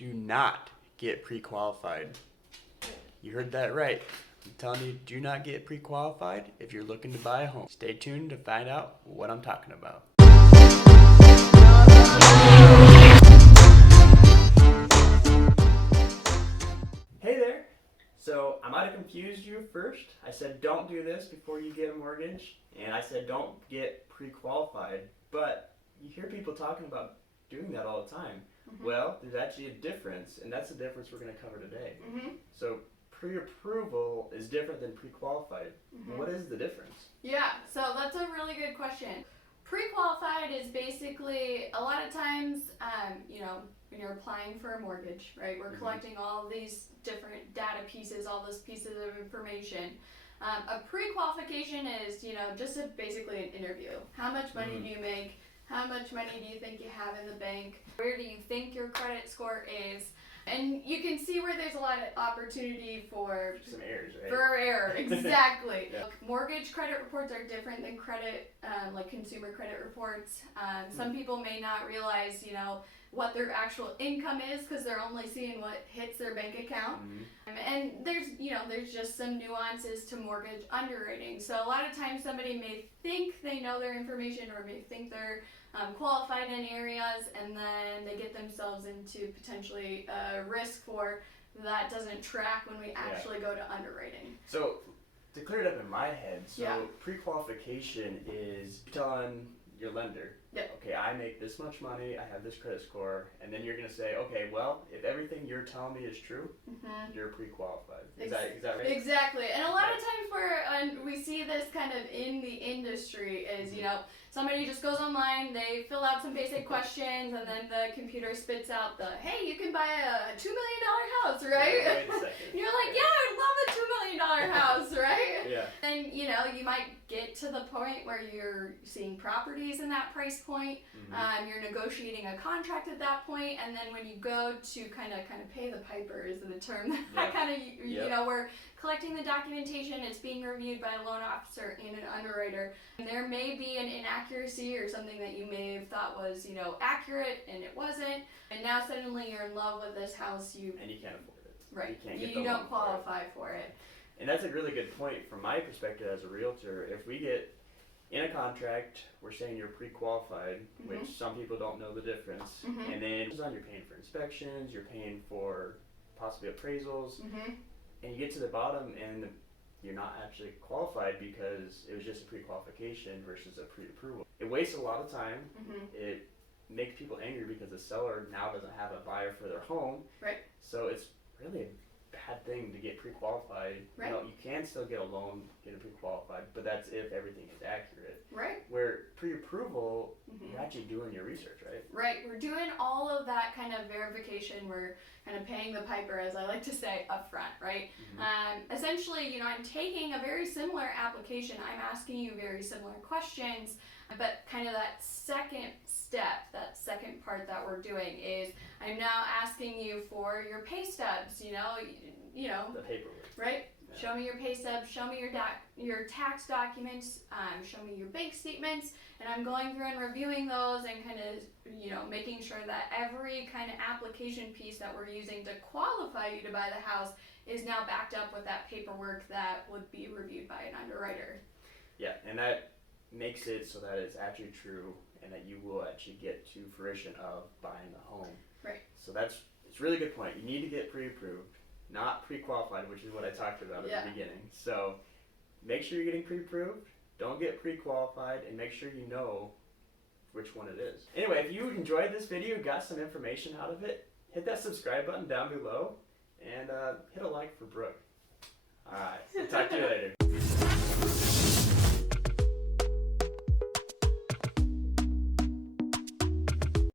do not get pre-qualified. You heard that right. I'm telling you, do not get pre-qualified if you're looking to buy a home. Stay tuned to find out what I'm talking about. Hey there. So I might have confused you first. I said don't do this before you get a mortgage, and I said don't get pre-qualified, but you hear people talking about doing that all the time. Mm-hmm. Well, there's actually a difference, and that's the difference we're going to cover today. Mm-hmm. So pre-approval is different than pre-qualified. Mm-hmm. What is the difference? Yeah, so that's a really good question. Pre-qualified is basically, a lot of times, when you're applying for a mortgage, right, we're collecting all these different data pieces, all those pieces of information. A pre-qualification is, just basically an interview. How much money do you make? How much money do you think you have in the bank? Where do you think your credit score is? And you can see where there's a lot of opportunity for some errors, right? For error, exactly. Yeah. Mortgage credit reports are different than credit, like consumer credit reports. Some people may not realize, what their actual income is because they're only seeing what hits their bank account. And there's just some nuances to mortgage underwriting. So a lot of times somebody may think they know their information or may think they're qualified in areas, and then they get themselves into potentially a risk for that doesn't track when we actually go to underwriting. So to clear it up in my head, pre-qualification is telling your lender, okay, I make this much money, I have this credit score, and then you're going to say, okay, well, if everything you're telling me is true, you're pre-qualified. Is that right? Exactly. And a lot of times where we see this kind of in the industry is, somebody just goes online, they fill out some basic questions, and then the computer spits out hey, you can buy a $2 million house, right? Wait a second. You're like, yeah, I love a $2 million house, right? Yeah. And, you might get to the point where you're seeing properties in that price point. You're negotiating a contract at that point, and then when you go to kind of pay the piper is the term that we're collecting the documentation, it's being reviewed by a loan officer and an underwriter. And there may be an inaccuracy or something that you may have thought was, accurate and it wasn't. And now suddenly you're in love with this house and you can't afford it. Right. You don't qualify for it. And that's a really good point from my perspective as a realtor. If we get in a contract, we're saying you're pre-qualified, which some people don't know the difference. And then you're paying for inspections, you're paying for possibly appraisals, and you get to the bottom and you're not actually qualified because it was just a pre-qualification versus a pre-approval. It wastes a lot of time. It makes people angry because the seller now doesn't have a buyer for their home. Right. So it's really a bad thing to get pre-qualified. Right. You can still get a loan, get it pre-qualified, but that's if everything is accurate. Right. Where pre-approval, you're actually doing your research, right? Right. We're doing all of that kind of verification. We're kind of paying the piper, as I like to say, up front, right? Essentially, I'm taking a very similar application. I'm asking you very similar questions, but kind of that second step, that second part that we're doing is I'm now asking you for your pay stubs, the paperwork. Right? Yeah. Show me your pay stubs, show me your tax documents, show me your bank statements, and I'm going through and reviewing those and kind of, making sure that every kind of application piece that we're using to qualify you to buy the house is now backed up with that paperwork that would be reviewed by an underwriter. Yeah, and that makes it so that it's actually true and that you will actually get to fruition of buying the home. Right. So it's a really good point. You need to get pre-approved, not pre-qualified, which is what I talked about at the beginning. So make sure you're getting pre-approved, don't get pre-qualified, and make sure you know which one it is. Anyway, if you enjoyed this video, got some information out of it, hit that subscribe button down below and hit a like for Brooke. Alright, talk to you later.